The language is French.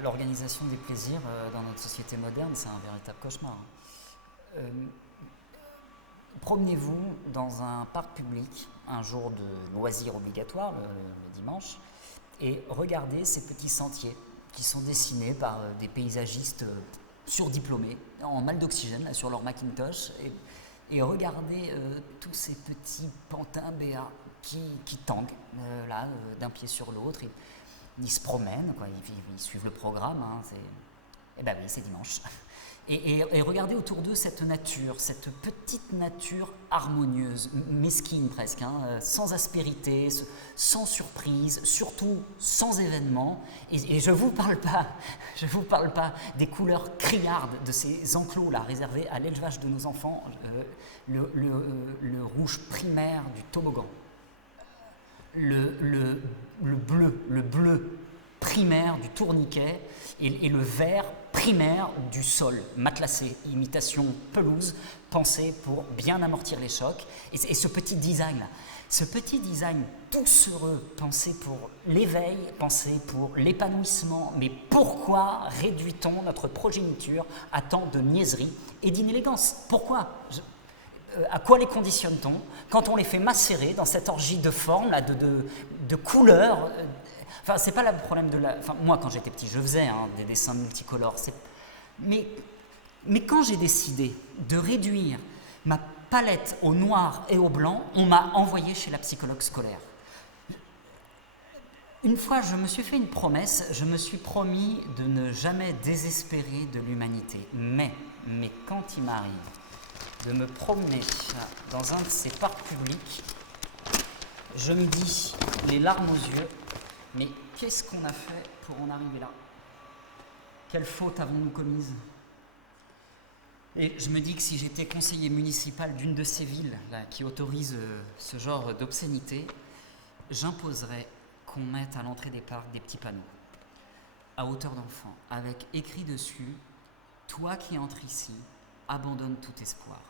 L'organisation des plaisirs dans notre société moderne, c'est un véritable cauchemar. Promenez-vous dans un parc public, un jour de loisir obligatoire, le dimanche, et regardez ces petits sentiers qui sont dessinés par des paysagistes surdiplômés, en mal d'oxygène, sur leur Macintosh, et regardez tous ces petits pantins béats qui tanguent, d'un pied sur l'autre. Ils se promènent, quoi, ils suivent le programme, et ben oui, c'est dimanche. Et regardez autour d'eux cette nature, cette petite nature harmonieuse, mesquine presque, sans aspérité, sans surprise, surtout sans événement. Et je vous parle pas des couleurs criardes de ces enclos là réservés à l'élevage de nos enfants, le rouge primaire du toboggan, le bleu primaire du tourniquet et le vert primaire du sol, matelassé, imitation pelouse, pensé pour bien amortir les chocs. Et ce petit design doucereux, pensé pour l'éveil, pensé pour l'épanouissement. Mais pourquoi réduit-on notre progéniture à tant de niaiserie et d'inélégance? Pourquoi? À quoi les conditionne-t-on quand on les fait macérer dans cette orgie de formes, de couleurs? Enfin, c'est pas le problème de la... Enfin, moi, quand j'étais petit, je faisais des dessins multicolores. Mais quand j'ai décidé de réduire ma palette au noir et au blanc, on m'a envoyé chez la psychologue scolaire. Une fois, je me suis fait une promesse, je me suis promis de ne jamais désespérer de l'humanité. Mais quand il m'arrive de me promener dans un de ces parcs publics, je me dis, les larmes aux yeux, mais qu'est-ce qu'on a fait pour en arriver là? Quelle faute avons-nous commise? Et je me dis que si j'étais conseiller municipal d'une de ces villes là, qui autorise ce genre d'obscénité, j'imposerais qu'on mette à l'entrée des parcs des petits panneaux à hauteur d'enfant, avec écrit dessus « Toi qui entres ici, abandonne tout espoir ».